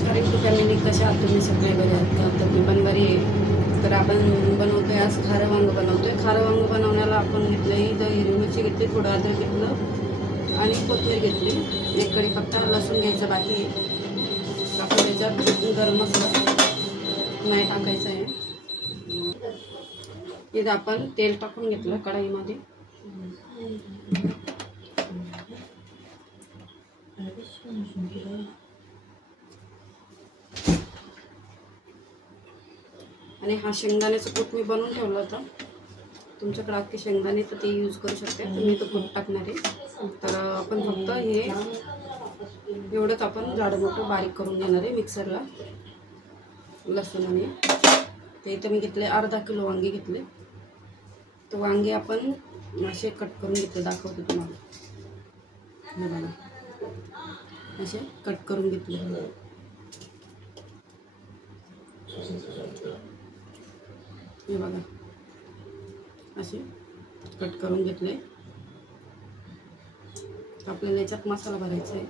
नमस्कार YouTube family, कशा आहात तुम्ही सगळे? बरे आहात का? तर मी पण बरी आहे. तर आपण बनवतोय आज खारं वांग बनवतोय. खारं वांग बनवण्याला आपण घेतलं इथं हिरवी मिरची घेतली, थोडं अद्रक घेतलं आणि कोथिंबीर घेतली. एक कढीपत्ता, लसूण घ्यायचं बाकी आहे. आपण त्याच्यात गरम मसाला नाही टाकायचा आहे. इथं आपण तेल टाकून घेतलं कढईमध्ये. आणि हा शेंगदाण्याचं कूट मी बनवून ठेवलं होतं. तुमच्याकडे अख्खे शेंगदाणे तर ते यूज करू शकते. तुम्ही तो कूट टाकणार आहे. तर आपण फक्त हे एवढंच आपण जाडं मोठं बारीक करून घेणार आहे मिक्सरला. लसूण आणि ते इथं मी घेतले अर्धा किलो वांगे घेतले. तर वांगे आपण असे कट करून घेतले, दाखवते तुम्हाला. हे बघा, असे कट करून घेतले. हे बघा, असे कट करून घेतले. आपल्याला याच्यात मसाला भरायचा आहे.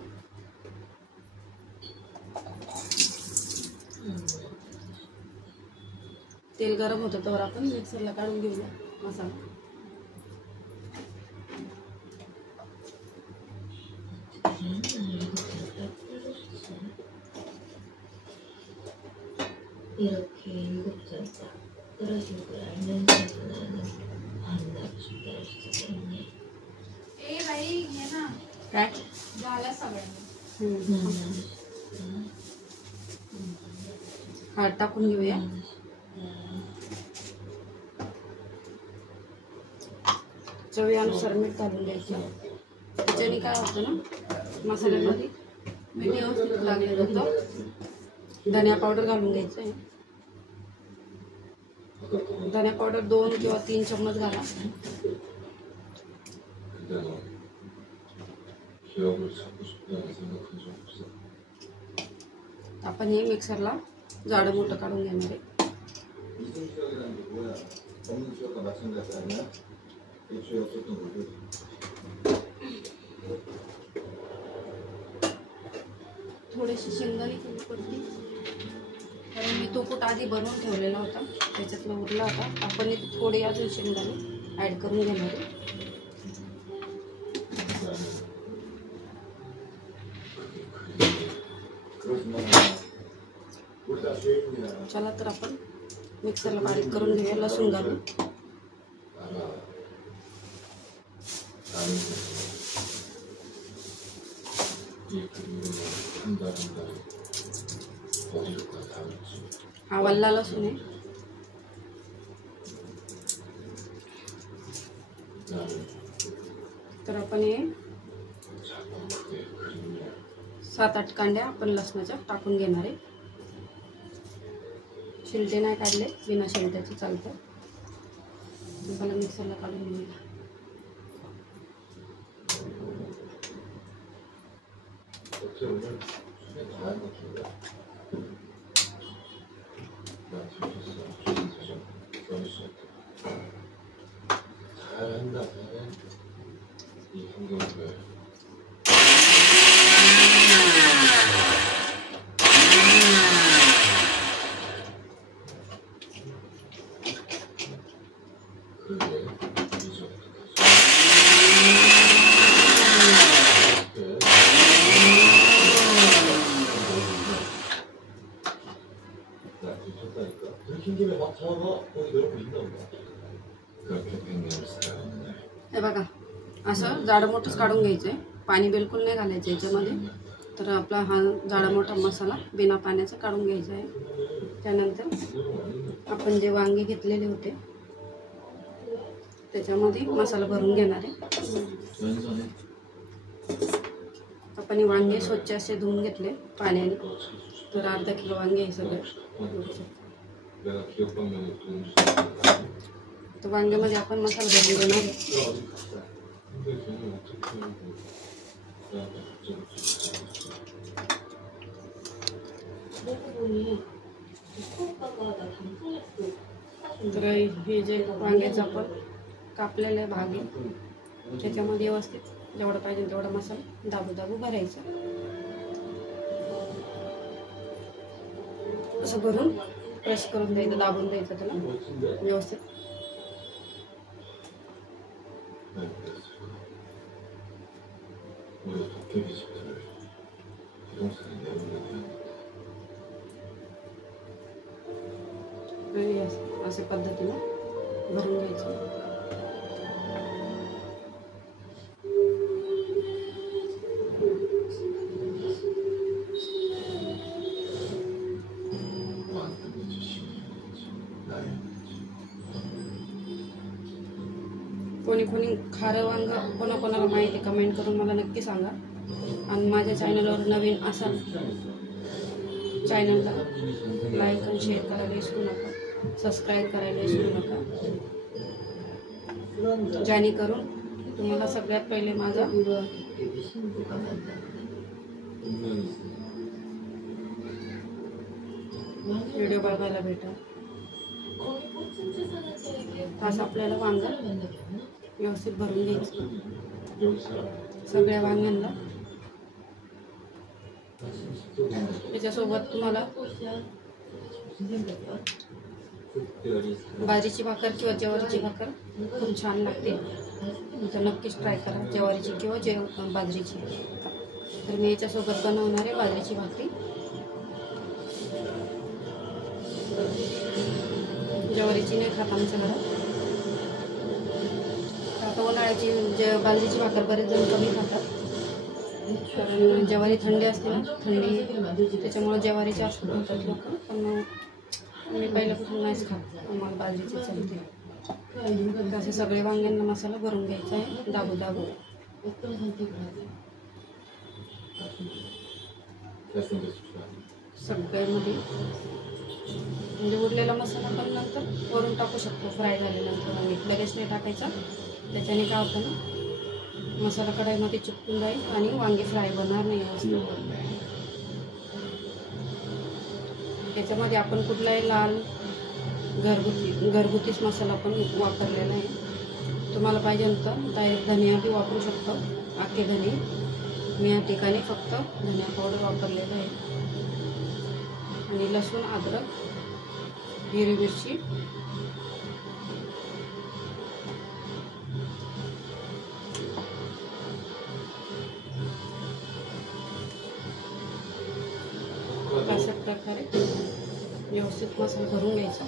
तेल गरम होतं तर आपण मिक्सरला काढून घेऊया मसाला. 이렇게 7살짜 떨어질 걸 알면서도 나는 반납 준다고 시작했네. ए बाई घे ना, काय झालं सगळं. हळद टाकून घेऊया. चवीनुसार मीठ घालून द्यायचं. त्याच्याने काय होतं ना, मसाल्यामध्ये मीठ व्यवस्थित लागलेलं होतं. धनिया पावडर घालून घ्यायचं आहे. धनिया पावडर 2 किंवा 3 चम्मच घाला. आपण हे मिक्सरला जाडं मोठं काढून घेणार आहे. थोडीशी शेंगदाणे कमी पडली, कारण मी तो कूट आधी बनवून ठेवलेला होता, त्याच्यातला उरला होता. आपण इथे थोडे अजून शेंगदाणे ॲड करून घेणार आहे. चला तर आपण मिक्सरला बारीक करून घेऊया. लसूण घालून हा वल्ला लसूण आहे. तर आपण हे 7-8 कांड्या आपण लसणाच्या टाकून घेणार आहे. शिलटे नाही काढले, बिना शिलट्याचे चालतं. मला मिक्सरला काढून घेऊया. हे बघा, असं जाडं मोठंच काढून घ्यायचं आहे. पाणी बिलकुल नाही घालायचं याच्यामध्ये. तर आपला हा जाडा मोठा मसाला बिना पाण्याचा काढून घ्यायचा आहे. त्यानंतर आपण जे वांगे घेतलेले होते त्याच्यामध्ये मसाला भरून घेणार आहे. आपण हे वांगे स्वच्छ असे धुवून घेतले पाण्याने. तर अर्धा किलो वांगे हे सगळे. तर वांग्यामध्ये आपण मसाला भरून घेणार आहे. तर हे जे वांग्याचा आपण कापलेला भाग आहे त्याच्यामध्ये व्यवस्थित जेवढं पाहिजे तेवढा मसाला दाबू दाबू भरायचा. असं भरून प्रेस करून द्यायचं, दाबून द्यायचं त्याला व्यवस्थित. अशा पद्धतीने भरून घ्यायचं. कोणी कोणी खारं वांग कोणाकोणाला माहिती कमेंट करून मला नक्की सांगा. आणि माझ्या चॅनलवर नवीन असाल चॅनलला लाईक आणि शेअर करायला विसरू नका, सबस्क्राईब करायला विसरू नका, जेणेकरून तुम्हाला सगळ्यात पहिले माझा व्हिडिओ बघायला भेटेल. असं आपल्याला वांग व्यवस्थित भरून घ्यायचं सगळ्या वांग्यांना. त्याच्यासोबत तुम्हाला बाजरीची भाकर किंवा ज्वारीची भाकर खूप छान लागते, तर नक्कीच ट्राय करा, ज्वारीची किंवा बाजरीची. तर मी याच्यासोबत बनवणार आहे बाजरीची भाकरी. ज्वारीची नाही खात आमच्या घरात. आता उन्हाळ्याची बाजरीची भाकर बरेच जण कमी खातात, कारण ज्वारी थंडी असते ना, थंडी त्याच्यामुळे ज्वारीची असतात खातात लोक. पण मी पहिल्यापासून नाहीच खात, आम्हाला बाजरीची चालते. असे सगळे वांग्यांना मसाला भरून घ्यायचा आहे दाबू दाबू. सगळ्यामध्ये म्हणजे उरलेला मसाला पण नंतर वरून टाकू शकतो फ्राय झाल्यानंतर. आणि लगेच नाही टाकायचा, त्याच्याने काय होतं ना, मसाला कढईमध्ये चिपकून जाईल आणि वांगी फ्राय बनणार नाही व्यवस्थित. त्याच्यामध्ये आपण कुठलाही लाल घरगुतीच मसाला पण वापरलेला आहे. तुम्हाला पाहिजे तर डायरेक्ट धनिया बी वापरू शकतो, अख्खे धने. मी या ठिकाणी फक्त धनिया पावडर वापरलेलं आहे. आणि लसूण, अद्रक, हिरवी मिरची, अशा प्रकारे व्यवस्थित मसाला भरून घ्यायचा.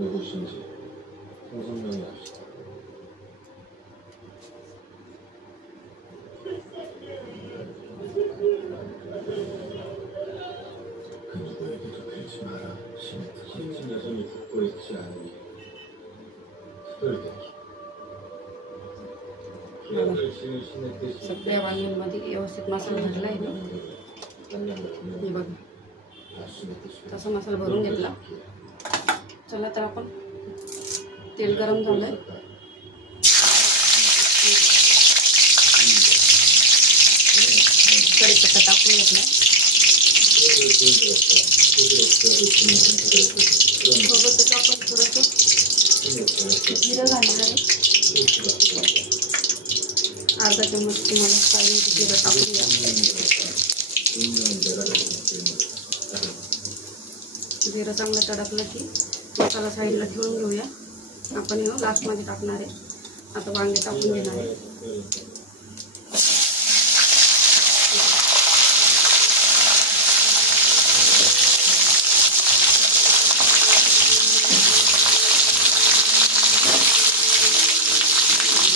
누구신지 성선명이 합시다. 그 누구에게도 빌지 마라. 신진 여전히 듣고 있지 않으니 투덜대기. 기억을 지은 신의 뜻이 सगळ्या वांग्यांमध्ये व्यवस्थित मसाला भरला आहे. हे बघा, तसा मसाला भरून घेतला. चला तर आपण तेल गरम झालंय, कढीपत्ता टाकून घेतला. सोबतच आपण थोडंसं जिरं घालणार आहे. अर्धा चम्मच तुम्हाला पाहिजे जिरं टाकून घ्या. जिरं चांगलं तडकलं की मसाला साईडला ठेवून घेऊया. आपण हे लास्टमध्ये टाकणार आहे. आता वांगे टाकून घेणार आहे.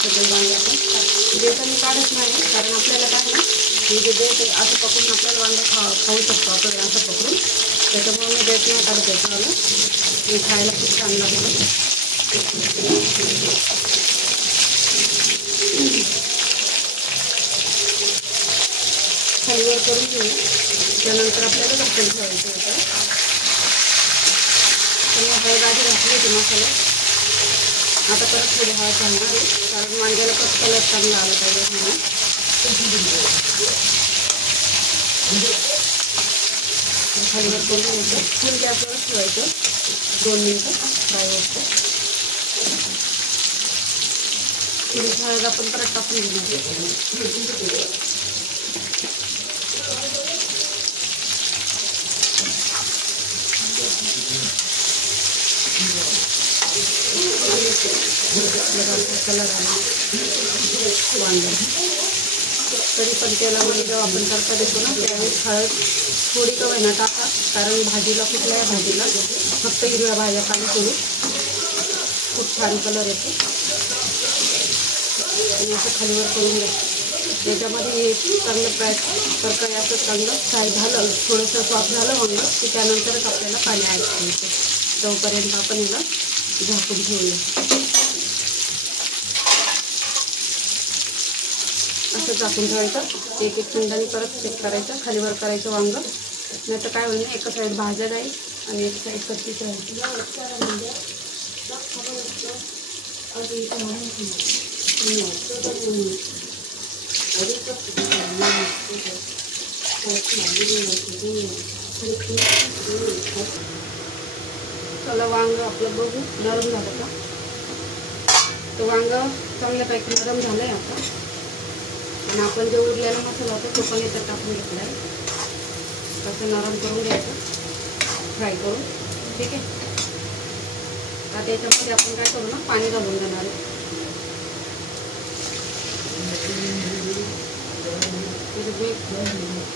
सगळे वांगे आपण देठ मी काढत नाही, कारण आपल्याला काय ना, हे जे देठ आहे असं पकडून आपल्याला वांगे खाऊ शकतो आपण असं पकडून. त्याच्यामुळे मी देठ नाही काढत याच्यावालं. हे खायला खूप छान लागतं. खालीवर करून घेऊ. त्यानंतर आपल्याला झाकण ठेवायचं होतं. तर मग हळद आधी घातली होती मसाला. आता परत थोडी हळद घालणार आहे, कारण वांग्याला कलर चांगला आला पाहिजे म्हणून. खालीवर करून घ्यायचं. फुल गॅसवरच ठेवायचं. 2 मिनिटं फ्राय होतं. थोडी हळद आपण परत टाकून घेणार. कलर आला वांग. तरी पण तेलामध्ये जेव्हा आपण तडका देतो ना त्यावेळेस हळद थोडी का होईना टाका, कारण भाजीला कुठल्याही भाजीला फक्त हिरव्या भाज्या पाणी सोडून खूप छान कलर येतो. आणि असं खालीवर करून घ्यायचं. त्याच्यामध्ये हे चांगलं फ्राय तडका असं चांगलं फ्राय झालं, थोडंसं सॉफ्ट झालं वांग की त्यानंतरच आपल्याला पाणी ॲड करायचं. तोपर्यंत आपण याला झाकून ठेवूया. असं झाकून ठेवायचं. 1-1 मिनिटांनी परत चेक करायचं. खालीवर करायचं वांग, नाही तर काय होईल ना एका साईड भाज्या जाईल आणि एक साईड कच्चीच राहील. चला वांग आपलं बघू नरम झालं का. तर वांग चांगल्यापैकी नरम झालं आहे आता. आणि आपण जे उरलेला मसाला होता तो पण याच्यात टाकून घेतला आहे. तसं नरम करून घ्यायचं, फ्राय करून. ठीक आहे. आता याच्यामध्ये आपण काय करू ना पाणी घालून देणार आहे.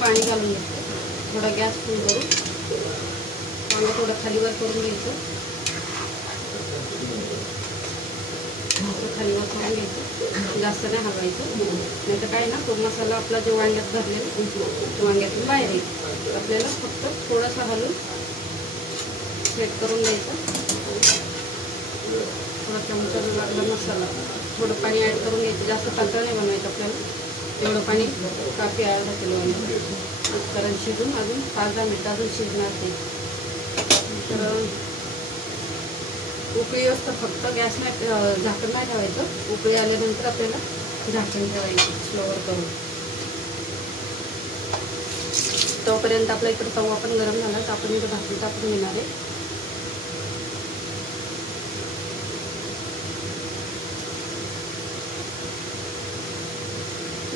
पाणी घालून घ्यायचं. थोडा गॅस फुल करून वांग थोडं खालीवर करून घ्यायचं. खालीवर करून घ्यायचं. जास्त नाही हलवायचं, नाही तर काय ना तो मसाला आपला जो वांग्यात भरलेला तो वांग्यातून बाहेर येईल. आपल्याला फक्त थोडंसं हलवून सेट करून घ्यायचं. थोडा चमचा लागला मसाला, थोडं पाणी ॲड करून घ्यायचं. जास्त पातळ नाही बनवायचं आपल्याला. तेवढं पाणी काफी ॲड होतील वांग्यात, कारण शिजून अजून 5-10 मिनटं अजून शिजणार ते. तर उकळी असतं फक्त गॅस नाही झाकण नाही ठेवायचं. उकळी आल्यानंतर आपल्याला झाकण ठेवायचं स्लोवर करून. तोपर्यंत आपल्या इकडे तवा पण गरम झाला तर आपण इथं भाकरी टाकून घेणार आहे.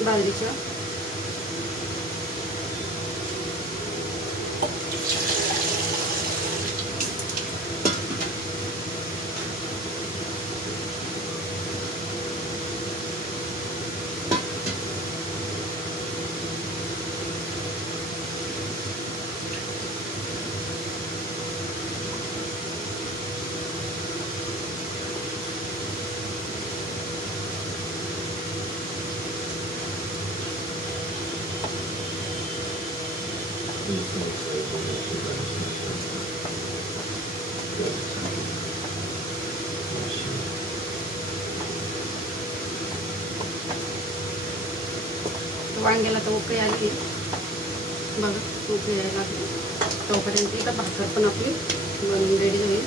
बाजरीच्या. वांग्याला तर उकळी आली बघा. उकळी यायला लागली तोपर्यंत इथं भाकर पण आपली बनवून रेडी होईल.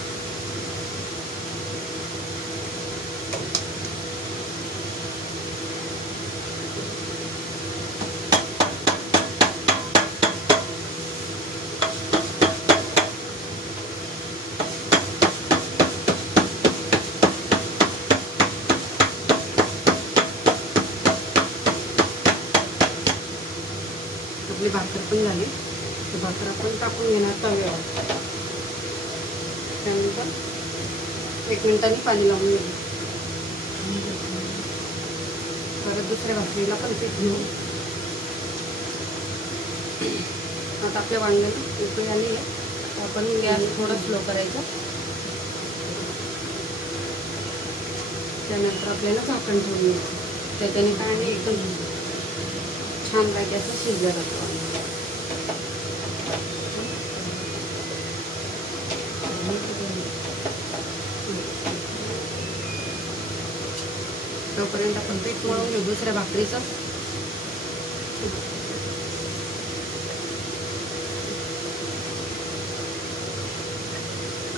आपली भाकर पण झाली. तर भाकर आपण टाकून घेणार तव्यावर. त्यानंतर 1 मिनिटांनी पाणी लावून घेऊ. परत दुसऱ्या भाकरीला पण पीठ घेऊ. आता आपल्या वांग्याला उकळी आली आहे. आपण गॅस थोडा स्लो करायचा. त्यानंतर आपल्याला झाकण ठेवून घ्यायचं. त्याच्याने काय नाही एकदम छान पैकी असं शिजलं जातं. तोपर्यंत आपण पीठ मळून घेऊ दुसऱ्या भाकरीचं.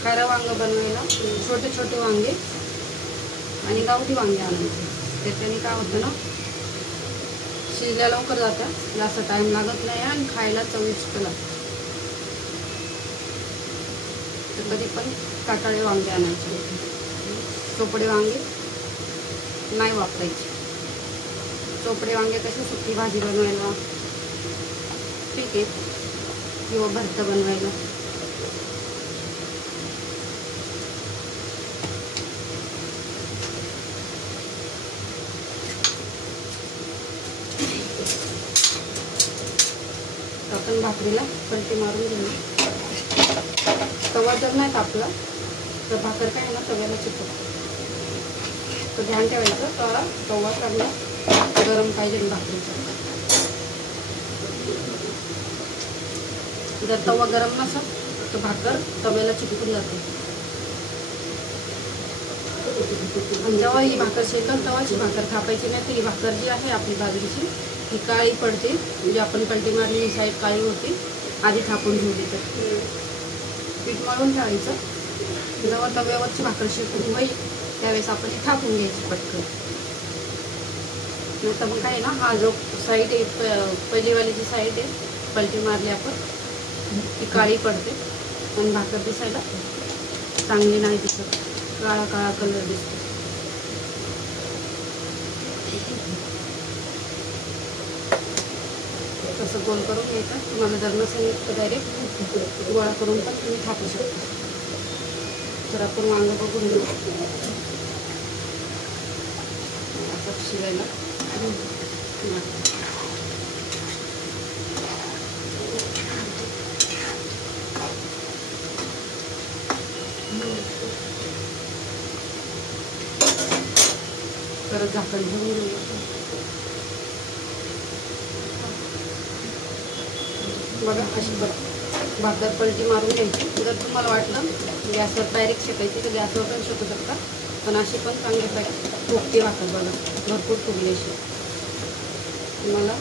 खारं वांग बनवायला छोटे छोटे वांगे आणि गावठी वांगे आणायचे. त्याच्याने काय होतं ना शिजल्या लवकर जातात, जास्त टाईम लागत नाही आणि खायला चविष्ट लागतं. तर कधी पण काटाळे वांगे आणायचे, चोपडे वांगे नाही वापरायचे. चोपडे वांगे कसे सुकी भाजी बनवायला ठीक आहे, किंवा भरतं बनवायला. आपण भाकरीला पलटी मारून घेऊ. तवा जर नाही तापला तर भाकर काय ना तव्याला चिपकते. तर ध्यान ठेवायचं, तवा चांगला गरम पाहिजे भाकरीचा. जर तवा गरम नसेल तर भाकर तव्याला चिपकून जाते. आणि जेव्हा ही भाकर शेकल तेव्हाची भाकर थापायची नाही. तर ही भाकर जी आहे आपली बाजरीची ही काळी पडते, म्हणजे आपण पलटी मारलेली साईड काळी होते. आधी थापून ठेवली तर पीठ मळून ठेवायचं. जेव्हा तव्यावरची भाकर शेकून होईल त्यावेळेस आपण ती थापून घ्यायची पटकन. नाही तर मग काय ना, हा जो साईड आहे पहिलीवाली जी साईड आहे पलटी मारली आपण ती काळी पडते आणि भाकर दिसायला चांगली नाही दिसत, काळा काळा कलर दिसतो. तसं गोल करून घ्यायचं. तुम्हाला जर नसेल तर डायरेक्ट गोळा करून पण तुम्ही थापू शकता. तर आपण वांगं बघून घेऊ असं शिजायला. परत झाकण घेऊन घेऊ. बघा अशी भाकर पलटी मारून घ्यायची. जर तुम्हाला वाटलं गॅसवर डायरेक्ट शेकायची तर गॅसवर पण शेकू शकता, पण अशी पण चांगली फुगते भाकर. बघा भरपूर फुगली अशी. तुम्हाला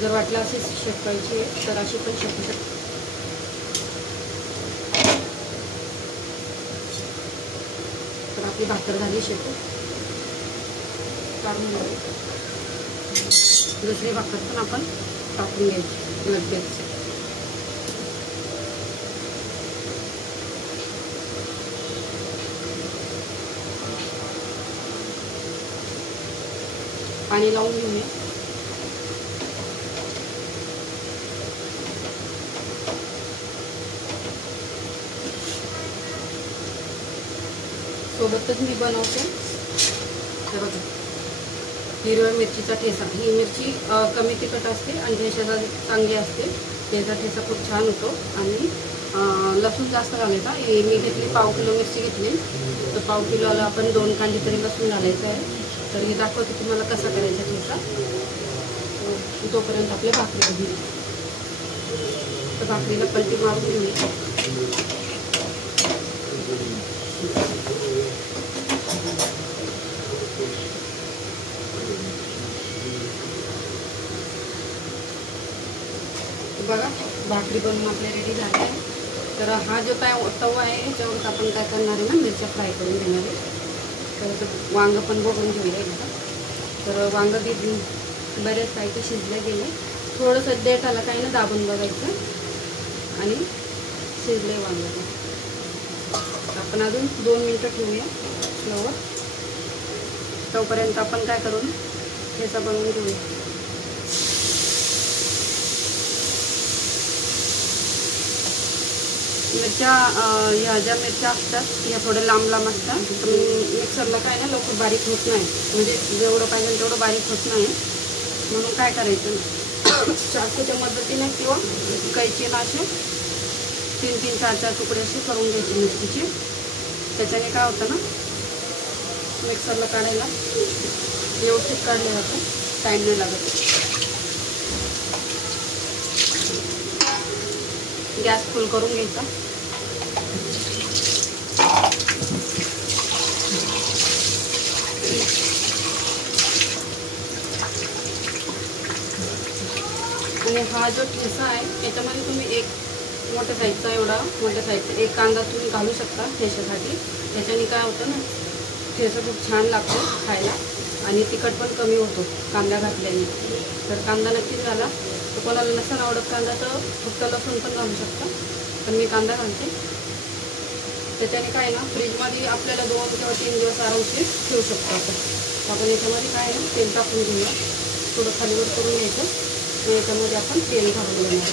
जर वाटलं अशी शेकायची आहे तर अशी पण शेकू शकता. तर आपली भाकर झाली शेकू. काढून दुसरी भाकर पण आपण टाकून घ्यायची लगेच. पाणी लावून घेऊया. सोबतच मी बनवते तर बघा हिरव्या मिरचीचा ठेचा. ही मिरची कमी तिखट असते आणि ठेच्याला चांगली असते. त्याचा ठेचा खूप छान होतो. आणि लसूण जास्त घालायचा. मी घेतली 1/2 किलो मिरची घेतली, तर 1/2 किलोला आपण 2 कांडी तरी लसूण घालायचं आहे. तर मी दाखवते तुम्हाला कसा करायचा ठेचा. तोपर्यंत आपल्या भाकरी घेऊ. तर भाकरीला पलटी मारून घेऊया. बघा भाकरी बनवून आपल्या रेडी झाली आहे. तर हा जो तवा आहे याच्यावर आपण काय करणार आहे ना, मिरच्या फ्राय करून घेणार आहे. तर वांगं पण बघून घेऊया एकदा. तर वांगं बरेच काही ते शिजले गेले. थोडंसं देठ आलं काही ना दाबून बघायचं आणि शिजले वांगं. आपण अजून 2 मिनटं ठेवूया स्लोवर. तोपर्यंत आपण काय करून ठेचा बनवून घेऊया. मिरच्या ह्या ज्या मिरच्या असतात ह्या थोड्या लांब लांब असतात. तर मिक्सरला काय ना लवकर बारीक होत नाही, म्हणजे जेवढं पाहिजे तेवढं बारीक होत नाही. म्हणून काय करायचं, चाकूच्या मदतीने किंवा कैचीनं असे 3-3, 4-4 तुकडे असे करून घ्यायचे मिरचीचे. त्याच्याने काय होतं ना, मिक्सरला काढायला व्यवस्थित काढले जातं, टाईम नाही लागत. गॅस फुल करून घ्यायचा. आणि हा जो ठेचा आहे याच्यामध्ये तुम्ही एक मोठ्या साईजचा मोठ्या साईजचा एक कांदा तुम्ही घालू शकता ठेच्यासाठी. त्याच्याने काय होतं ना, ठेचा खूप छान लागतो खायला. आणि तिखट पण कमी होतो कांदा घातल्याने. तर कांदा नक्कीच घाला. तर कोणाला नसेल आवडत कांदा तर फक्त लसूण पण घालू शकता, पण मी कांदा घालते. त्याच्याने काय ना फ्रीजमध्ये आपल्याला 2 किंवा 3 दिवस आरामशीर ठेवू शकतो आपण याच्यामध्ये काय ना तेल टाकून घेऊया. थोडं खालीवर करून घ्यायचं आणि याच्यामध्ये आपण तेल घालून घेणार.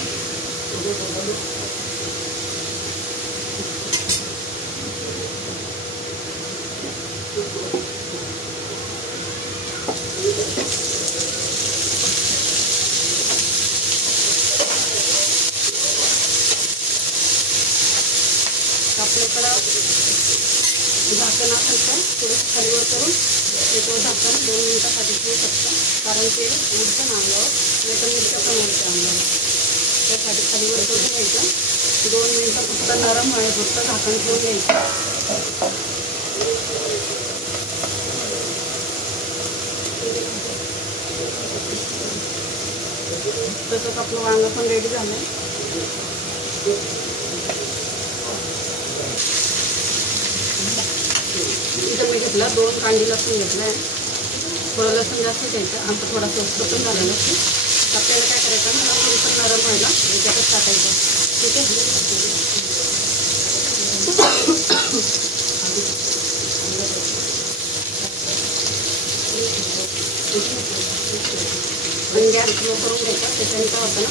आपल्याकडं झाकण असेल तर थोडंसं खालीवर करून त्याच्यावर झाकण 2 मिनिटासाठी ठेवू शकता, कारण ते उडतं ना अंगावर, नाही तर मिरच्या पण उडते अंगावर. त्यासाठी खालीवर करून घ्यायचं. 2 मिनिटं फक्त नरम व्हायपुरतं झाकण ठेवून घ्यायचं. तसंच आपलं वांगं पण रेडी झालं आहे. इथं मी घेतला 2 कांडी लसूण घेतला आहे. थोडं लसूण जास्त घ्यायचं. आमचं थोडा स्वस्त पण झालेलं असते. आपल्याला काय करायचं ना, लसूण पण नरम व्हायला याच्यातच टाकायचं. ठीक आहे. आणि गॅस स्लो करून घ्यायचा. त्याच्याने काय होतं ना,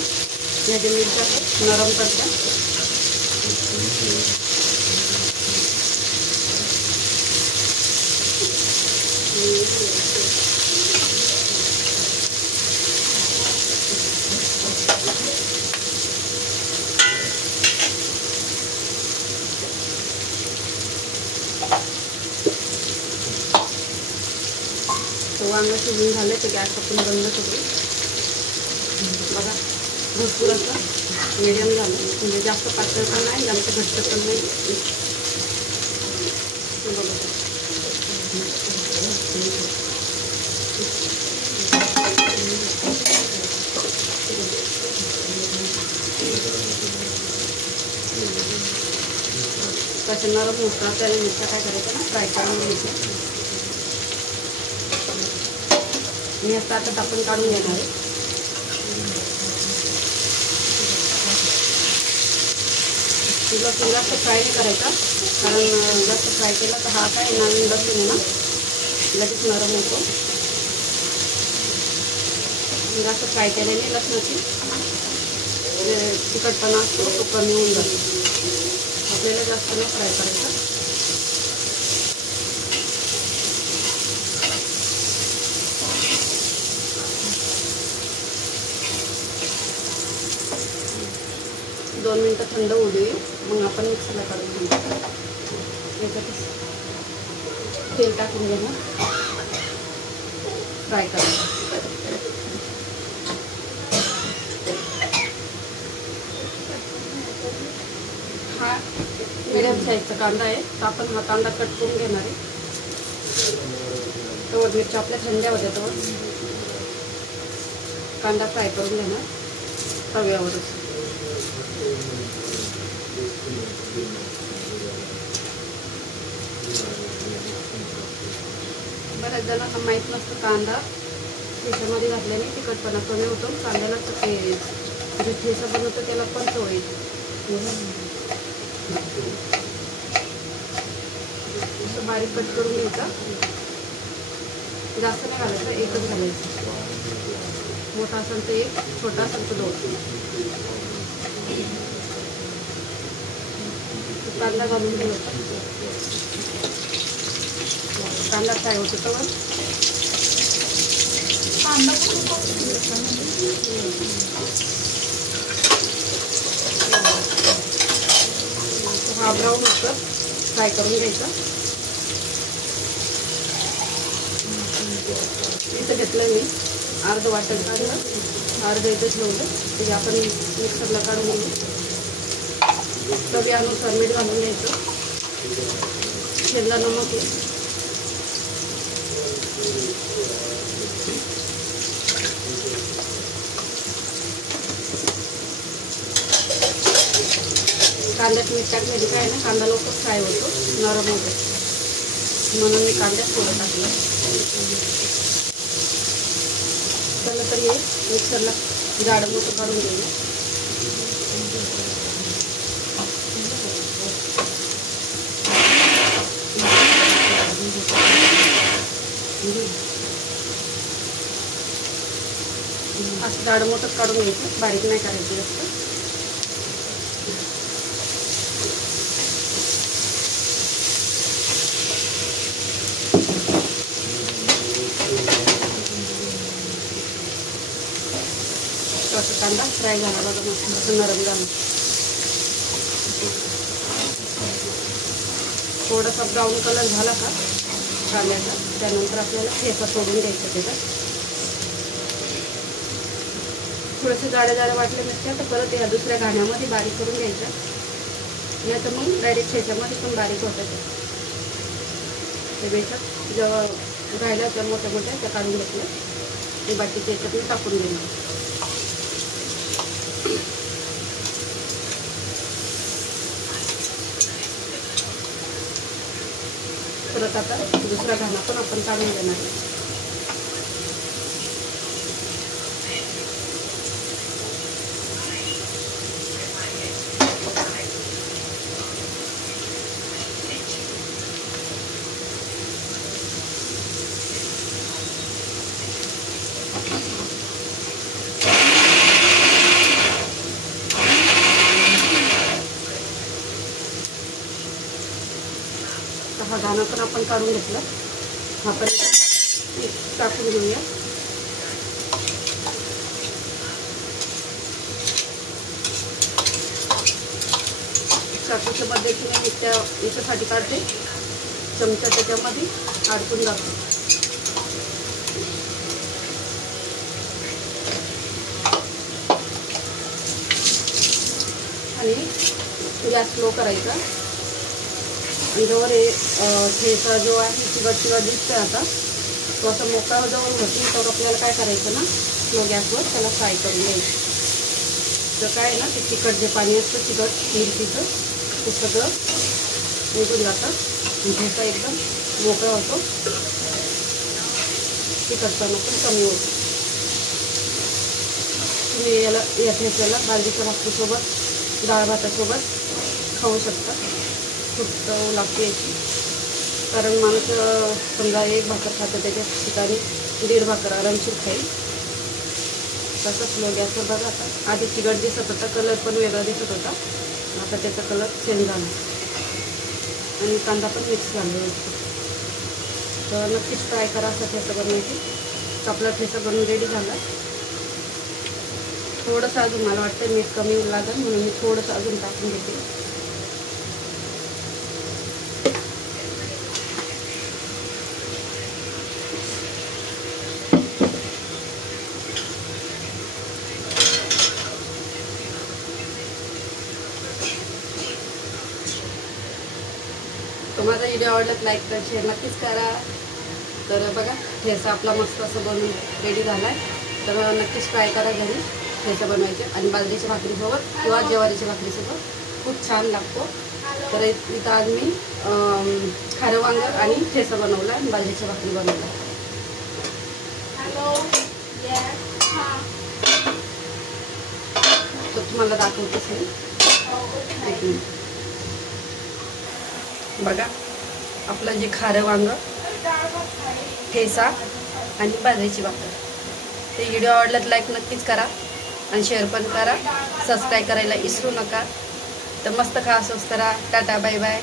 ह्या ज्या मिरच्या नरम पडतात. वांगं शिजून झाले तर गॅस आपण बंद करू. बघा भरपूर असं मीडियम झालं, म्हणजे जास्त पातळ पण नाही, जास्त घट्ट पण नाही. बघा कसे नरम होतात. त्याला मिरच्या काय करायचं ना, फ्राय करून घ्यायचं. मी आता आपण काढून घेणार आहे. लसूण जास्त फ्राय नाही करायचा, कारण जास्त फ्राय केला तर हा काय नवीन लसूण आहे ना, लगेच नरम होतो. जास्त फ्राय केल्याने लसणाची तिखटपणा असतो तो कमी होऊन जातो. आपल्याला जास्त नाही फ्राय करायचा. दोन मिनटं थंड होऊ दे, मग आपण मिक्सरला काढून घेऊ. याच्यातच तेल टाकून घेणार, फ्राय करायचं. हा मिडियम साईजचा कांदा आहे, तर आपण हा कांदा कट करून घेणार आहे. तर मिरच्या आपल्या थंड्या होत्या, तर कांदा फ्राय करून घेणार तव्यावरच. बऱ्याच जणांना माहीत नसतं कांदा ठेच्यामध्ये घातल्याने तिखटपणा कमी होतो. कांद्याला ते जे ठेचा बनवतो त्याला पण चव येते. असं बारीक कट करून घ्यायचा. जास्त नाही घालायचं, एकच घालायचं. मोठा असेल तर एक, छोटा असेल तर 2. कांदा घालून घ्यायचा. कांदा फ्राय होतो तर कांदा हा ब्राऊन होतं फ्राय करून घ्यायचा. इथं घेतलं मी अर्ध वाटण काढलं, अर्ध इथं ठेवलं. ते आपण मिक्सरला काढून घेऊ. चवीनुसार मीठ घालून द्यायचं. शेंगा नमक कांद्यात मीठ टाकण्याची काय ना, कांदा लवकर फ्राय होतो, नरम होतो, म्हणून मी कांद्यात थोडं टाकलं. मसाला तर हे मिक्सरला जाडं मोठं काढून घेऊया. असं जाडं मोठंच काढून घ्यायचं, बारीक नाही करायचं जास्त. असं कांदा फ्राय झाला बघा, मस्त असं नरम झालं. थोडासा ब्राऊन कलर झाला का कांद्याचा, त्यानंतर आपल्याला ठेचा सोडून द्यायचा त्याच्यात. थोडंसं जाड्या वाटल्या मिरच्या तर परत या दुसऱ्या घाण्यामध्ये बारीक करून घ्यायच्या, नाही तर मग डायरेक्ट ठेच्यामध्ये पण बारीक होतात. ते बेच्यात जेव्हा राहिल्या त्या मोठ्या त्या काढून घेतल्या ते बाकीच्या याच्यातून टाकून देणार. परत आता दुसरा घाणा पण आपण काढून देणार आहे. हा दाणा पण आपण काढून घेतला, हा पण टाकून घेऊया. चाकूच्या पद्धतीने मी त्या याच्यासाठी काढते, चमचा त्याच्यामध्ये अडकून जातो. आणि गॅस स्लो करायचा. आणि जवळ ठेचा जो आहे चिकट दिसतोय आता, तो असं मोकळा जवळ होती तर आपल्याला काय करायचं ना, स्लो गॅसवर त्याला फ्राय करून घ्यायचं. तर काय ना ते तिखट जे पाणी असतं चिकट मिरचीचं ते सगळं निघून जातं, ठेचा एकदम मोकळा होतो, तिखटपणा पण कमी होतो. तुम्ही या ठेच्याला बाजरीच्या भाकरीसोबत, डाळ भातासोबत खाऊ शकता. खूप चव लागते याची, कारण माणसं समजा एक भाकर खातं त्याच्या ठिकाणी 1.5 भाकर आरामशीर खाईल. तसं स्लो गॅसवर बघा. आता आधी चिकट दिसत होता, कलर पण वेगळा दिसत होता, आता त्याचा कलर चेंज झाला आणि कांदा पण मिक्स झाला असतो. तर नक्कीच ट्राय करा असा ठेचा बनवायची. तर आपला ठेचा बनवून रेडी झाला. थोडंसं अजून मला वाटतं मीठ कमी लागेल म्हणून मी थोडंसं अजून टाकून घेते. तर माझा व्हिडिओ आवडला लाईक कर, शेअर नक्कीच करा. तर बघा ठेचा आपला मस्त असं बनवून रेडी झाला आहे. तर नक्कीच ट्राय करा घरी ठेचा बनवायचे, आणि बाजरीच्या भाकरीसोबत किंवा ज्वारीच्या भाकरीसोबत खूप छान लागतो. तर इथं आज मी खारं वांग आणि ठेचा बनवला आणि बाजरीच्या भाकरी बनवला. तर तुम्हाला दाखवतेच मी. एक मिनिट बघा, आपलं जे खारं वांग, ठेचा आणि बाजरीची भाकर. ते व्हिडिओ आवडला तर लाईक नक्कीच करा आणि शेअर पण करा. सबस्क्राईब करायला विसरू नका. तर मस्त खा, स्वस्त राहा. Tata, bye bye.